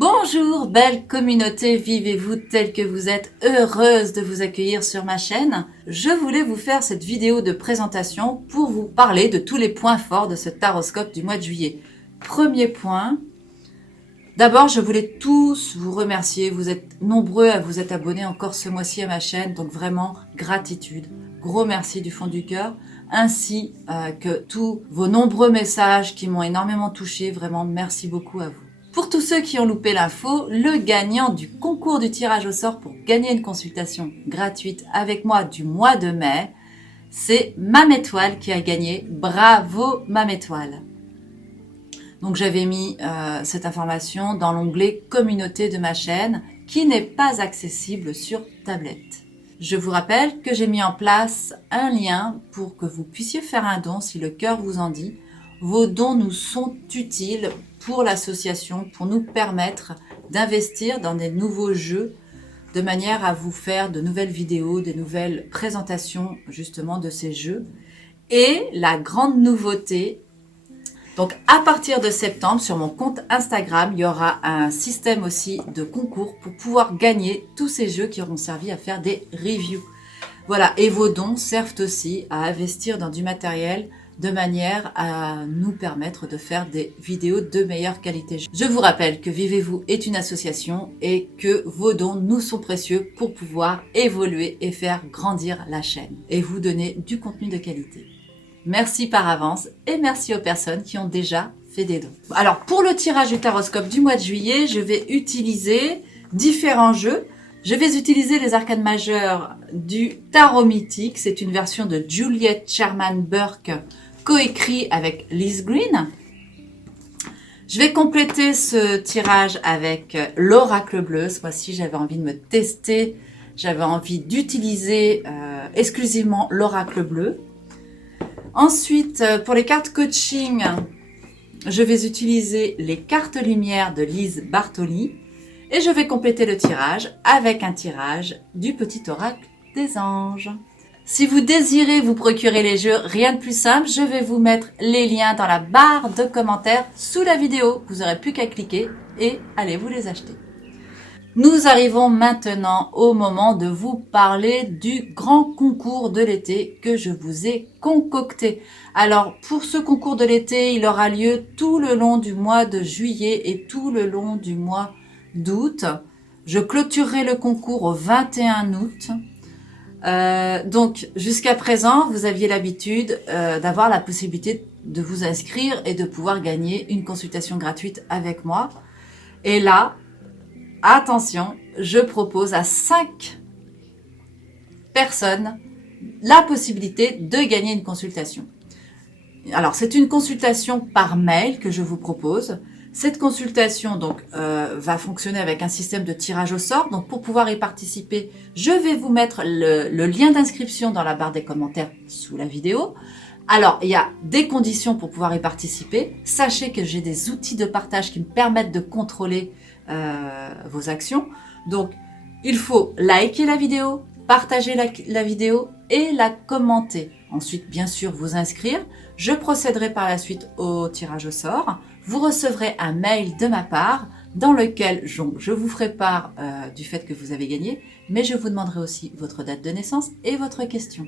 Bonjour, belle communauté, vivez-vous telle que vous êtes, heureuse de vous accueillir sur ma chaîne. Je voulais vous faire cette vidéo de présentation pour vous parler de tous les points forts de ce taroscope du mois de juillet. Premier point, d'abord je voulais tous vous remercier, vous êtes nombreux à vous être abonnés encore ce mois-ci à ma chaîne, donc vraiment gratitude, gros merci du fond du cœur, ainsi que tous vos nombreux messages qui m'ont énormément touché, vraiment merci beaucoup à vous. Pour tous ceux qui ont loupé l'info, le gagnant du concours du tirage au sort pour gagner une consultation gratuite avec moi du mois de mai, c'est Mame Étoile qui a gagné. Bravo Mame Étoile. Donc j'avais mis cette information dans l'onglet communauté de ma chaîne qui n'est pas accessible sur tablette. Je vous rappelle que j'ai mis en place un lien pour que vous puissiez faire un don si le cœur vous en dit. Vos dons nous sont utiles pour l'association, pour nous permettre d'investir dans des nouveaux jeux de manière à vous faire de nouvelles vidéos, des nouvelles présentations justement de ces jeux. Et la grande nouveauté, donc à partir de septembre sur mon compte Instagram, il y aura un système aussi de concours pour pouvoir gagner tous ces jeux qui auront servi à faire des reviews. Voilà, et vos dons servent aussi à investir dans du matériel de manière à nous permettre de faire des vidéos de meilleure qualité. Je vous rappelle que Vivez-vous est une association et que vos dons nous sont précieux pour pouvoir évoluer et faire grandir la chaîne et vous donner du contenu de qualité. Merci par avance et merci aux personnes qui ont déjà fait des dons. Alors pour le tirage du taroscope du mois de juillet, je vais utiliser différents jeux. Je vais utiliser les arcanes majeures du tarot mythique. C'est une version de Juliet Sherman Burke coécrit avec Liz Green. Je vais compléter ce tirage avec l'oracle bleu. Ce mois-ci, j'avais envie de me tester. J'avais envie d'utiliser exclusivement l'oracle bleu. Ensuite, pour les cartes coaching, je vais utiliser les cartes lumière de Lise Bartoli. Et je vais compléter le tirage avec un tirage du petit oracle des anges. Si vous désirez vous procurer les jeux, rien de plus simple, je vais vous mettre les liens dans la barre de commentaires sous la vidéo. Vous n'aurez plus qu'à cliquer et allez vous les acheter. Nous arrivons maintenant au moment de vous parler du grand concours de l'été que je vous ai concocté. Alors pour ce concours de l'été, il aura lieu tout le long du mois de juillet et tout le long du mois d'août. Je clôturerai le concours au 21 août. Donc jusqu'à présent, vous aviez l'habitude d'avoir la possibilité de vous inscrire et de pouvoir gagner une consultation gratuite avec moi. Et là, attention, je propose à 5 personnes la possibilité de gagner une consultation. Alors c'est une consultation par mail que je vous propose. Cette consultation donc va fonctionner avec un système de tirage au sort. Donc pour pouvoir y participer, je vais vous mettre le lien d'inscription dans la barre des commentaires sous la vidéo. Alors il y a des conditions pour pouvoir y participer. Sachez que j'ai des outils de partage qui me permettent de contrôler vos actions. Donc il faut liker la vidéo, partager la vidéo et la commenter. Ensuite, bien sûr, vous inscrire. Je procéderai par la suite au tirage au sort. Vous recevrez un mail de ma part dans lequel je vous ferai part du fait que vous avez gagné, mais je vous demanderai aussi votre date de naissance et votre question.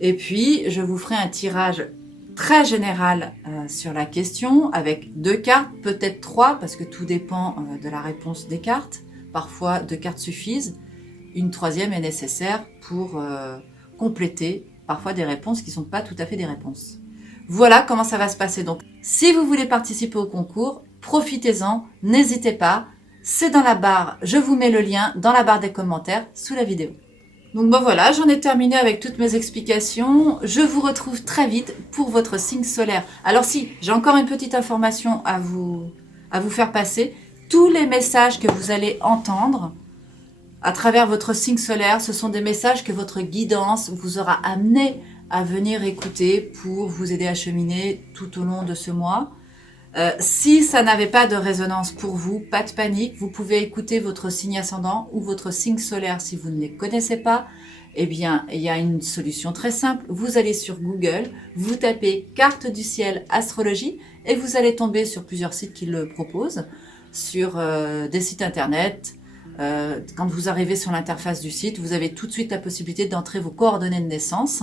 Et puis, je vous ferai un tirage très général sur la question avec 2 cartes, peut-être 3, parce que tout dépend de la réponse des cartes. Parfois, 2 cartes suffisent. Une 3e est nécessaire pour compléter parfois des réponses qui ne sont pas tout à fait des réponses. Voilà comment ça va se passer. Donc, si vous voulez participer au concours, profitez-en, n'hésitez pas. C'est dans la barre, je vous mets le lien dans la barre des commentaires sous la vidéo. Donc bon voilà, j'en ai terminé avec toutes mes explications. Je vous retrouve très vite pour votre signe solaire. Alors si, j'ai encore une petite information à vous faire passer. Tous les messages que vous allez entendre à travers votre signe solaire, ce sont des messages que votre guidance vous aura amené à venir écouter pour vous aider à cheminer tout au long de ce mois. Si ça n'avait pas de résonance pour vous, pas de panique, vous pouvez écouter votre signe ascendant ou votre signe solaire si vous ne les connaissez pas. Eh bien, il y a une solution très simple. Vous allez sur Google, vous tapez carte du ciel astrologie et vous allez tomber sur plusieurs sites qui le proposent. sur des sites internet. Quand vous arrivez sur l'interface du site, vous avez tout de suite la possibilité d'entrer vos coordonnées de naissance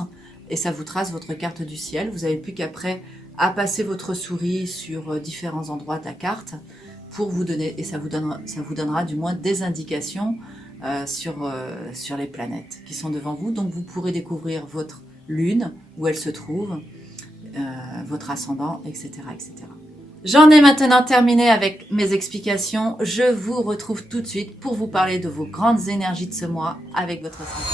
et ça vous trace votre carte du ciel. Vous n'avez plus qu'après à passer votre souris sur différents endroits de la carte pour vous donner, et ça vous donnera du moins des indications sur les planètes qui sont devant vous. Donc vous pourrez découvrir votre lune, où elle se trouve, votre ascendant, etc., etc. J'en ai maintenant terminé avec mes explications. Je vous retrouve tout de suite pour vous parler de vos grandes énergies de ce mois avec votre ascendant.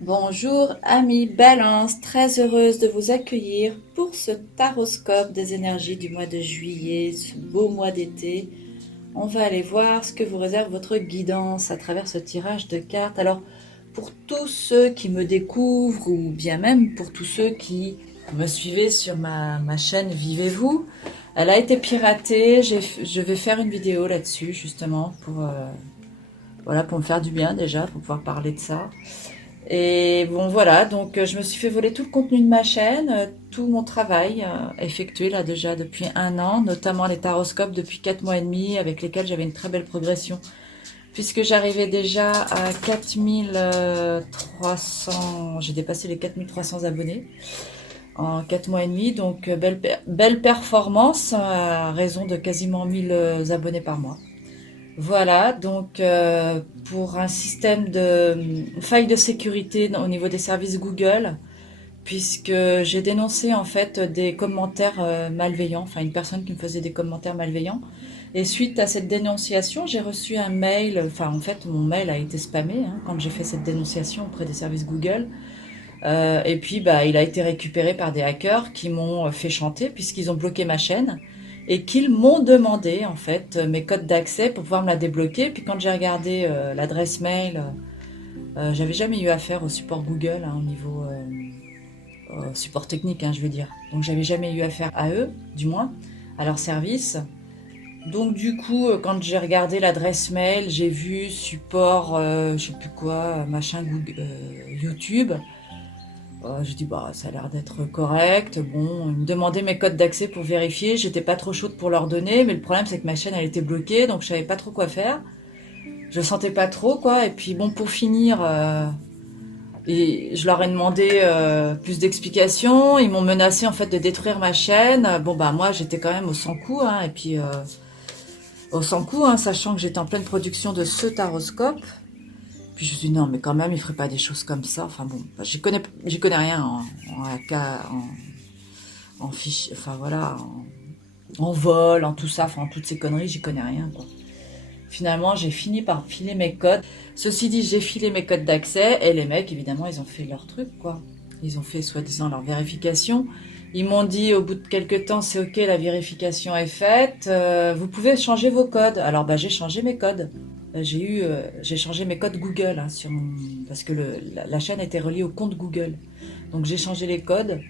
Bonjour amis Balance, très heureuse de vous accueillir pour ce taroscope des énergies du mois de juillet, ce beau mois d'été. On va aller voir ce que vous réserve votre guidance à travers ce tirage de cartes. Alors, pour tous ceux qui me découvrent, ou bien même pour tous ceux qui me suivez sur ma chaîne Vivez-vous, elle a été piratée. Je vais faire une vidéo là-dessus, justement, pour me faire du bien déjà, pour pouvoir parler de ça. Et bon voilà, donc je me suis fait voler tout le contenu de ma chaîne, tout mon travail effectué là déjà depuis 1 an, notamment les taroscopes depuis 4 mois et demi avec lesquels j'avais une très belle progression. Puisque j'arrivais déjà à 4300, j'ai dépassé les 4300 abonnés en 4 mois et demi, donc belle performance à raison de quasiment 1000 abonnés par mois. Voilà, donc pour un système de faille de sécurité au niveau des services Google, puisque j'ai dénoncé en fait des commentaires malveillants, enfin une personne qui me faisait des commentaires malveillants. Et suite à cette dénonciation, j'ai reçu un mail, enfin en fait mon mail a été spammé quand j'ai fait cette dénonciation auprès des services Google. Et puis il a été récupéré par des hackers qui m'ont fait chanter puisqu'ils ont bloqué ma chaîne. Et qu'ils m'ont demandé en fait mes codes d'accès pour pouvoir me la débloquer. Puis quand j'ai regardé l'adresse mail, j'avais jamais eu affaire au support Google au niveau support technique, je veux dire. Donc j'avais jamais eu affaire à eux, du moins, à leur service. Donc du coup, quand j'ai regardé l'adresse mail, j'ai vu support, je sais plus quoi, machin Google, YouTube. J'ai dit ça a l'air d'être correct. Bon, ils me demandaient mes codes d'accès pour vérifier. J'étais pas trop chaude pour leur donner, mais le problème c'est que ma chaîne elle était bloquée, donc je savais pas trop quoi faire. Je sentais pas trop quoi. Et puis bon, pour finir, et je leur ai demandé plus d'explications. Ils m'ont menacé en fait de détruire ma chaîne. Bon moi j'étais quand même au 100 coups, et puis au 100 coups, sachant que j'étais en pleine production de ce taroscope. Puis je me suis dit non mais quand même il ferait pas des choses comme ça. Enfin bon, j'y connais rien en fiche, enfin voilà, en vol, en tout ça, enfin en toutes ces conneries, j'y connais rien quoi. Finalement j'ai fini par filer mes codes. Ceci dit, j'ai filé mes codes d'accès et les mecs évidemment ils ont fait leur truc quoi. Ils ont fait soi-disant leur vérification. Ils m'ont dit au bout de quelques temps c'est ok, la vérification est faite, vous pouvez changer vos codes. Alors j'ai changé mes codes. J'ai changé mes codes Google parce que la chaîne était reliée au compte Google. Donc j'ai changé les codes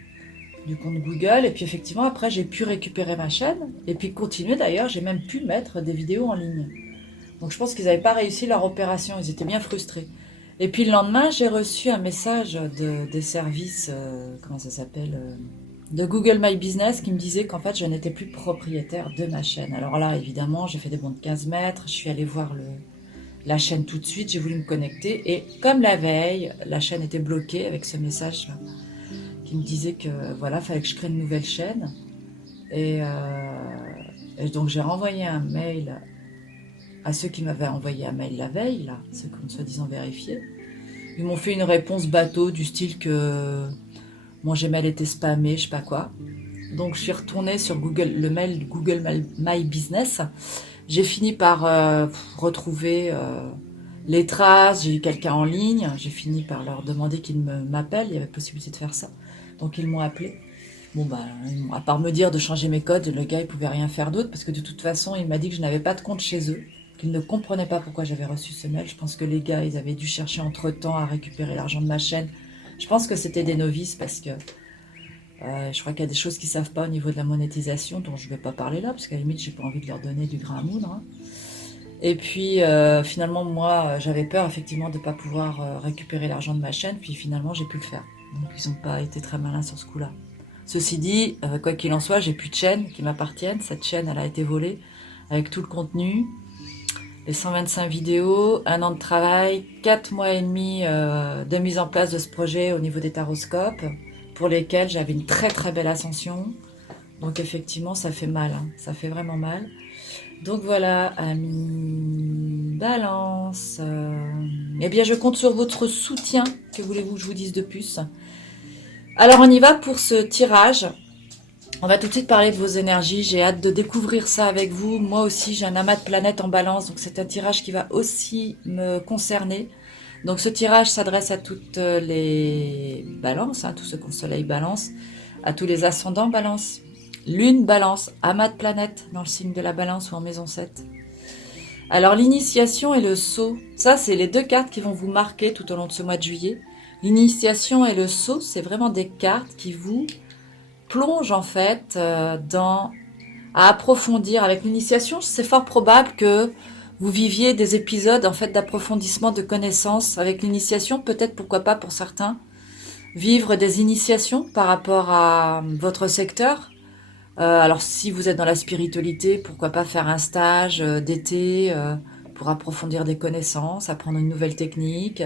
du compte Google et puis effectivement après j'ai pu récupérer ma chaîne et puis continuer d'ailleurs, j'ai même pu mettre des vidéos en ligne. Donc je pense qu'ils n'avaient pas réussi leur opération, ils étaient bien frustrés. Et puis le lendemain j'ai reçu un message des services, comment ça s'appelle, de Google My Business qui me disait qu'en fait je n'étais plus propriétaire de ma chaîne. Alors là évidemment j'ai fait des bonds de 15 mètres, je suis allée voir la chaîne tout de suite, j'ai voulu me connecter et comme la veille, la chaîne était bloquée avec ce message qui me disait que voilà, fallait que je crée une nouvelle chaîne et donc j'ai renvoyé un mail à ceux qui m'avaient envoyé un mail la veille, là, ceux qui ont soi-disant vérifié. Ils m'ont fait une réponse bateau du style que mon Gmail était spammé, je sais pas quoi. Donc je suis retournée sur le mail Google My Business. J'ai fini par retrouver les traces, j'ai eu quelqu'un en ligne, j'ai fini par leur demander qu'ils m'appellent, il y avait possibilité de faire ça. Donc ils m'ont appelé. Bon à part me dire de changer mes codes, le gars il pouvait rien faire d'autre parce que de toute façon il m'a dit que je n'avais pas de compte chez eux, qu'ils ne comprenaient pas pourquoi j'avais reçu ce mail. Je pense que les gars ils avaient dû chercher entre temps à récupérer l'argent de ma chaîne. Je pense que c'était des novices parce que je crois qu'il y a des choses qu'ils savent pas au niveau de la monétisation dont je vais pas parler là parce qu'à la limite j'ai pas envie de leur donner du grain à moudre. Et puis finalement, moi, j'avais peur effectivement de ne pas pouvoir récupérer l'argent de ma chaîne, puis finalement, j'ai pu le faire. Donc ils n'ont pas été très malins sur ce coup-là. Ceci dit, quoi qu'il en soit, j'ai plus de chaîne qui m'appartienne. Cette chaîne, elle a été volée avec tout le contenu, les 125 vidéos, un an de travail, 4 mois et demi de mise en place de ce projet au niveau des taroscopes, pour lesquels j'avais une très très belle ascension. Donc effectivement, ça fait mal, hein. Ça fait vraiment mal. Donc voilà, amis Balance. Eh bien, je compte sur votre soutien. Que voulez-vous que je vous dise de plus? Alors, on y va pour ce tirage. On va tout de suite parler de vos énergies. J'ai hâte de découvrir ça avec vous. Moi aussi, j'ai un amas de planètes en Balance, donc c'est un tirage qui va aussi me concerner. Donc ce tirage s'adresse à toutes les balances, hein, tous ceux qui ont soleil balance, à tous les ascendants balance, lune balance, amas de planètes dans le signe de la balance ou en maison 7. Alors l'initiation et le sceau, ça c'est les deux cartes qui vont vous marquer tout au long de ce mois de juillet. L'initiation et le sceau, c'est vraiment des cartes qui vous plongent en fait à approfondir. Avec l'initiation, c'est fort probable que vous viviez des épisodes en fait d'approfondissement de connaissances. Avec l'initiation, peut-être pourquoi pas pour certains, vivre des initiations par rapport à votre secteur. Alors si vous êtes dans la spiritualité, pourquoi pas faire un stage d'été pour approfondir des connaissances, apprendre une nouvelle technique.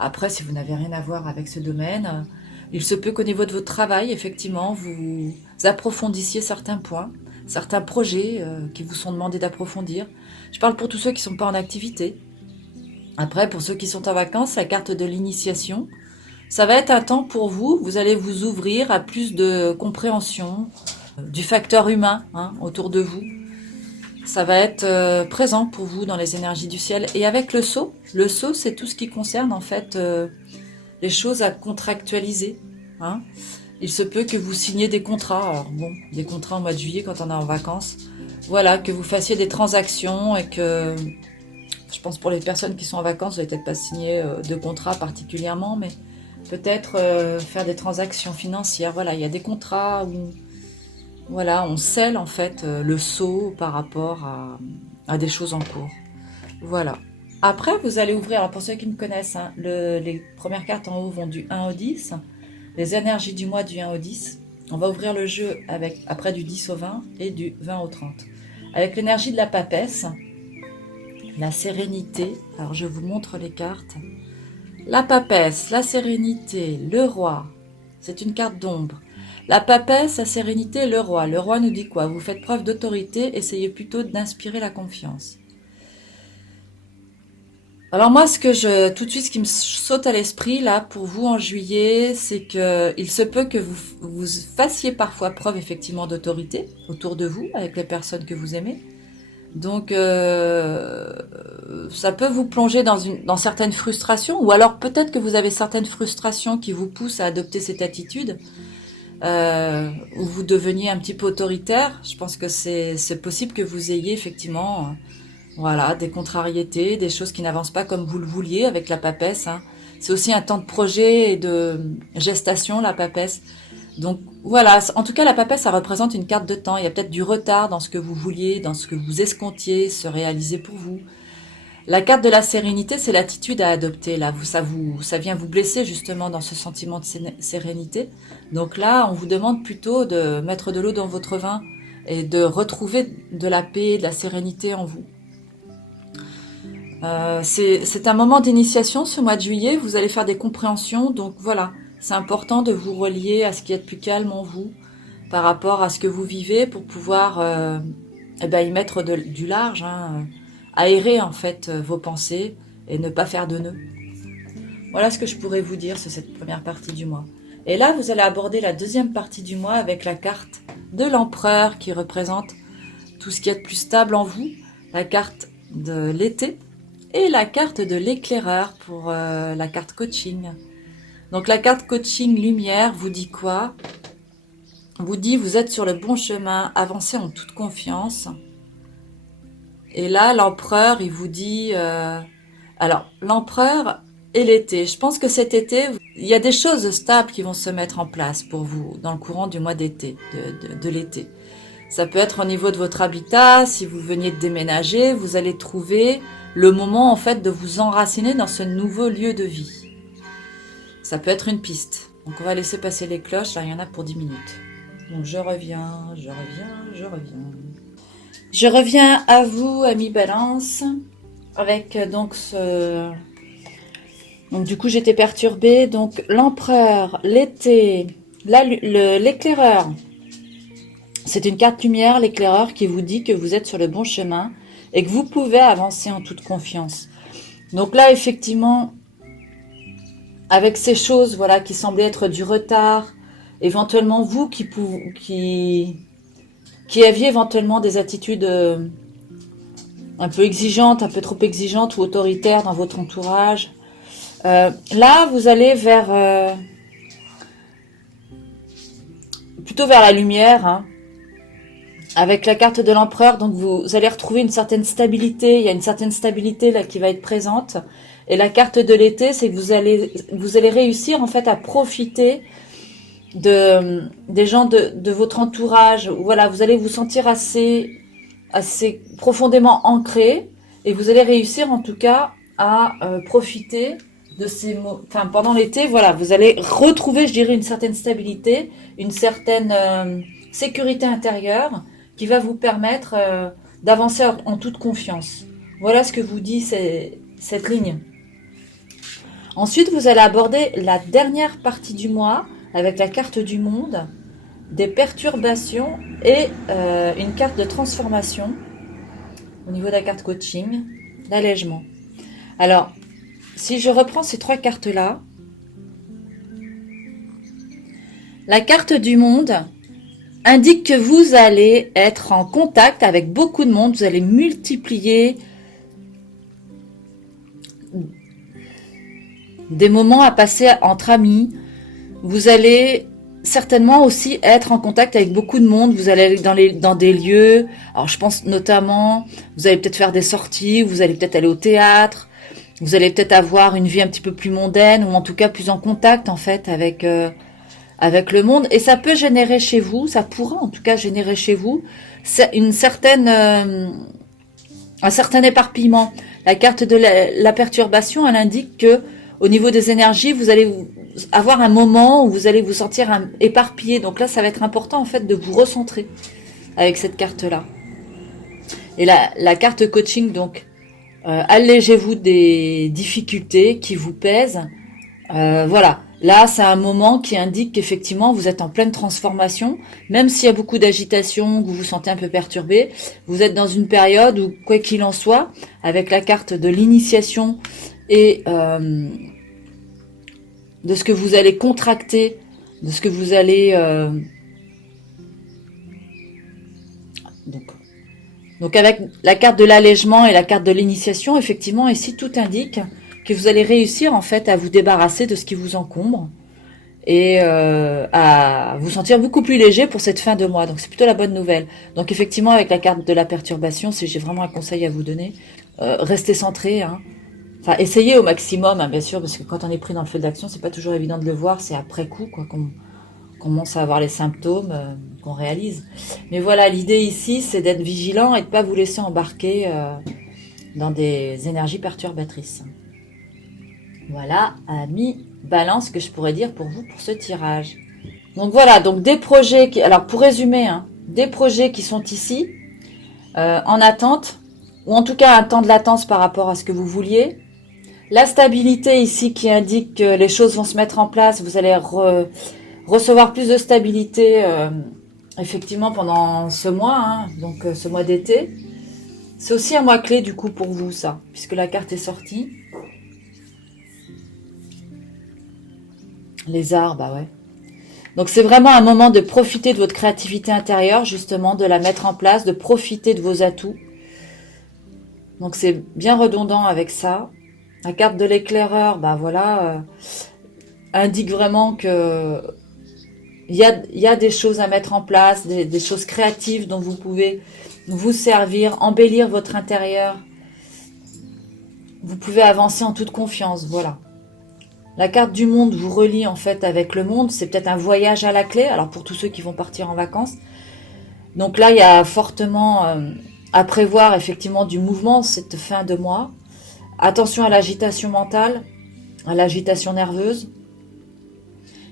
Après, si vous n'avez rien à voir avec ce domaine, il se peut qu'au niveau de votre travail, effectivement, vous approfondissiez certains points, certains projets qui vous sont demandés d'approfondir. Je parle pour tous ceux qui ne sont pas en activité. Après, pour ceux qui sont en vacances, la carte de l'initiation, ça va être un temps pour vous. Vous allez vous ouvrir à plus de compréhension du facteur humain autour de vous. Ça va être présent pour vous dans les énergies du ciel. Et avec le sceau, c'est tout ce qui concerne en fait les choses à contractualiser. Il se peut que vous signiez des contrats. Alors bon, des contrats au mois de juillet quand on est en vacances. Voilà, que vous fassiez des transactions et que, je pense pour les personnes qui sont en vacances, vous n'allez peut-être pas signer de contrat particulièrement, mais peut-être faire des transactions financières. Voilà, il y a des contrats où voilà, on scelle en fait le sceau par rapport à des choses en cours. Voilà. Après, vous allez ouvrir, alors pour ceux qui me connaissent, les premières cartes en haut vont du 1 au 10, les énergies du mois du 1 au 10. On va ouvrir le jeu après du 10 au 20 et du 20 au 30. Avec l'énergie de la papesse, la sérénité, alors je vous montre les cartes. La papesse, la sérénité, le roi, c'est une carte d'ombre. La papesse, la sérénité, le roi. Le roi nous dit quoi? Vous faites preuve d'autorité, essayez plutôt d'inspirer la confiance. Alors moi, tout de suite, ce qui me saute à l'esprit, là, pour vous en juillet, c'est que il se peut que vous fassiez parfois preuve, effectivement, d'autorité autour de vous, avec les personnes que vous aimez. Donc, ça peut vous plonger dans certaines frustrations, ou alors peut-être que vous avez certaines frustrations qui vous poussent à adopter cette attitude, où vous deveniez un petit peu autoritaire. Je pense que c'est possible que vous ayez effectivement voilà, des contrariétés, des choses qui n'avancent pas comme vous le vouliez avec la papesse. C'est aussi un temps de projet et de gestation, la papesse. Donc voilà, en tout cas la papesse, ça représente une carte de temps. Il y a peut-être du retard dans ce que vous vouliez, dans ce que vous escomptiez se réaliser pour vous. La carte de la sérénité, c'est l'attitude à adopter. Là, ça vient vous blesser justement dans ce sentiment de sérénité. Donc là, on vous demande plutôt de mettre de l'eau dans votre vin et de retrouver de la paix, de la sérénité en vous. C'est un moment d'initiation ce mois de juillet. Vous allez faire des compréhensions. Donc voilà, c'est important de vous relier à ce qui est de plus calme en vous par rapport à ce que vous vivez pour pouvoir y mettre du large. Aérer en fait vos pensées et ne pas faire de nœuds. Voilà ce que je pourrais vous dire sur cette première partie du mois. Et là, vous allez aborder la deuxième partie du mois avec la carte de l'empereur qui représente tout ce qui est de plus stable en vous, la carte de l'été et la carte de l'éclaireur pour la carte coaching. Donc la carte coaching lumière vous dit quoi? Vous dit vous êtes sur le bon chemin, avancez en toute confiance. Et là, l'empereur, il vous dit... alors, l'empereur et l'été. Je pense que cet été, il y a des choses stables qui vont se mettre en place pour vous dans le courant du mois d'été, de l'été. Ça peut être au niveau de votre habitat, si vous veniez de déménager, vous allez trouver le moment en fait de vous enraciner dans ce nouveau lieu de vie. Ça peut être une piste. Donc on va laisser passer les cloches, là il y en a pour 10 minutes. Donc je reviens. Je reviens à vous, amis Balance, avec donc ce... Donc du coup j'étais perturbée, donc l'empereur, l'été, l'éclaireur. C'est une carte lumière, l'éclaireur, qui vous dit que vous êtes sur le bon chemin et que vous pouvez avancer en toute confiance. Donc là, effectivement, avec ces choses voilà, qui semblaient être du retard, éventuellement vous qui aviez éventuellement des attitudes un peu exigeantes, un peu trop exigeantes ou autoritaires dans votre entourage, là, vous allez vers... plutôt vers la lumière, hein. Avec la carte de l'empereur, donc vous allez retrouver une certaine stabilité. Il y a une certaine stabilité là qui va être présente. Et la carte de l'été, c'est que vous allez réussir en fait à profiter des gens de votre entourage. Voilà, vous allez vous sentir assez profondément ancré et vous allez réussir en tout cas à profiter de ces mots. Enfin, pendant l'été, voilà, vous allez retrouver, je dirais, une certaine stabilité, une certaine sécurité intérieure, qui va vous permettre d'avancer en toute confiance. Voilà ce que vous dit cette ligne. Ensuite, vous allez aborder la dernière partie du mois avec la carte du monde, des perturbations et une carte de transformation au niveau de la carte coaching, d'allègement. Alors, si je reprends ces trois cartes-là, la carte du monde indique que vous allez être en contact avec beaucoup de monde, vous allez multiplier des moments à passer entre amis, vous allez certainement aussi être en contact avec beaucoup de monde, vous allez aller dans des lieux, alors je pense notamment, vous allez peut-être faire des sorties, vous allez peut-être aller au théâtre, vous allez peut-être avoir une vie un petit peu plus mondaine, ou en tout cas plus en contact en fait avec le monde, et ça peut générer chez vous, ça pourra en tout cas générer chez vous un certain éparpillement. La carte de la perturbation, elle indique que au niveau des énergies, vous allez avoir un moment où vous allez vous sentir éparpillé. Donc là, ça va être important en fait de vous recentrer avec cette carte-là. Et la carte coaching, donc, allégez-vous des difficultés qui vous pèsent. Voilà. Là, c'est un moment qui indique qu'effectivement, vous êtes en pleine transformation. Même s'il y a beaucoup d'agitation, que vous vous sentez un peu perturbé, vous êtes dans une période où, quoi qu'il en soit, avec la carte de l'initiation et de ce que vous allez contracter, de ce que vous allez... Donc avec la carte de l'allègement et la carte de l'initiation, effectivement, ici, tout indique que vous allez réussir en fait à vous débarrasser de ce qui vous encombre et à vous sentir beaucoup plus léger pour cette fin de mois. Donc c'est plutôt la bonne nouvelle. Donc effectivement, avec la carte de la perturbation, si j'ai vraiment un conseil à vous donner, restez centré, hein. Enfin, essayez au maximum, hein, bien sûr, parce que quand on est pris dans le feu de l'action, c'est pas toujours évident de le voir, c'est après coup quoi qu'on commence à avoir les symptômes, qu'on réalise. Mais voilà, l'idée ici, c'est d'être vigilant et de pas vous laisser embarquer dans des énergies perturbatrices. Voilà, amis Balance, que je pourrais dire pour vous pour ce tirage. Donc voilà, donc des projets qui... Alors pour résumer, hein, des projets qui sont ici, en attente, ou en tout cas un temps de latence par rapport à ce que vous vouliez. La stabilité ici qui indique que les choses vont se mettre en place, vous allez recevoir plus de stabilité effectivement pendant ce mois, hein, donc ce mois d'été. C'est aussi un mois clé du coup pour vous ça, puisque la carte est sortie. Les arts, bah ouais. Donc c'est vraiment un moment de profiter de votre créativité intérieure, justement, de la mettre en place, de profiter de vos atouts. Donc c'est bien redondant avec ça. La carte de l'éclaireur, bah voilà, indique vraiment que il y a des choses à mettre en place, des choses créatives dont vous pouvez vous servir, embellir votre intérieur. Vous pouvez avancer en toute confiance, voilà. La carte du monde vous relie en fait avec le monde, c'est peut-être un voyage à la clé, alors pour tous ceux qui vont partir en vacances. Donc là, il y a fortement à prévoir effectivement du mouvement cette fin de mois. Attention à l'agitation mentale, à l'agitation nerveuse.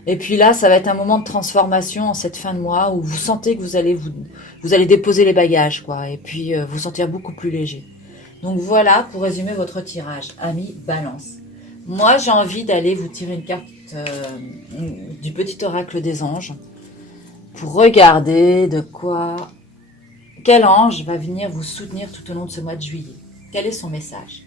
Et puis là, ça va être un moment de transformation en cette fin de mois où vous sentez que vous allez déposer les bagages, quoi, et puis vous sentir beaucoup plus léger. Donc voilà pour résumer votre tirage, ami Balance. Moi, j'ai envie d'aller vous tirer une carte du petit oracle des anges pour regarder quel ange va venir vous soutenir tout au long de ce mois de juillet. Quel est son message?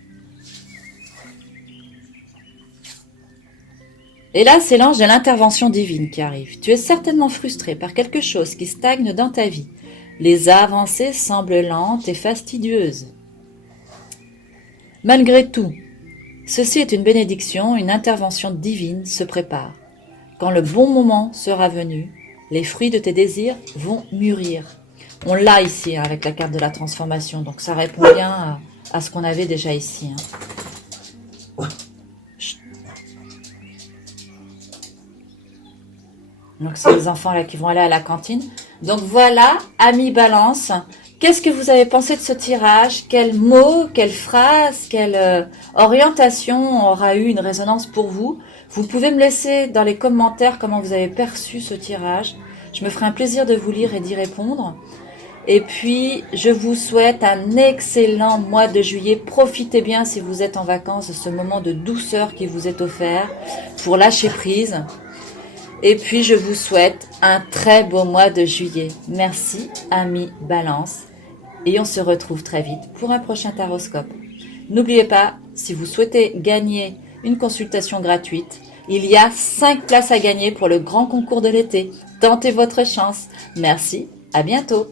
Et là, c'est l'ange de l'intervention divine qui arrive. Tu es certainement frustré par quelque chose qui stagne dans ta vie. Les avancées semblent lentes et fastidieuses. Malgré tout, ceci est une bénédiction, une intervention divine se prépare. Quand le bon moment sera venu, les fruits de tes désirs vont mûrir. On l'a ici avec la carte de la transformation, donc ça répond bien à ce qu'on avait déjà ici. Donc c'est les enfants là qui vont aller à la cantine. Donc voilà, amis Balance, qu'est-ce que vous avez pensé de ce tirage? Quels mots, quelles phrases, quelle orientation aura eu une résonance pour vous? Vous pouvez me laisser dans les commentaires comment vous avez perçu ce tirage. Je me ferai un plaisir de vous lire et d'y répondre. Et puis, je vous souhaite un excellent mois de juillet. Profitez bien si vous êtes en vacances de ce moment de douceur qui vous est offert pour lâcher prise. Et puis, je vous souhaite un très beau mois de juillet. Merci, amis Balance. Et on se retrouve très vite pour un prochain taroscope. N'oubliez pas, si vous souhaitez gagner une consultation gratuite, il y a 5 places à gagner pour le grand concours de l'été. Tentez votre chance. Merci, à bientôt.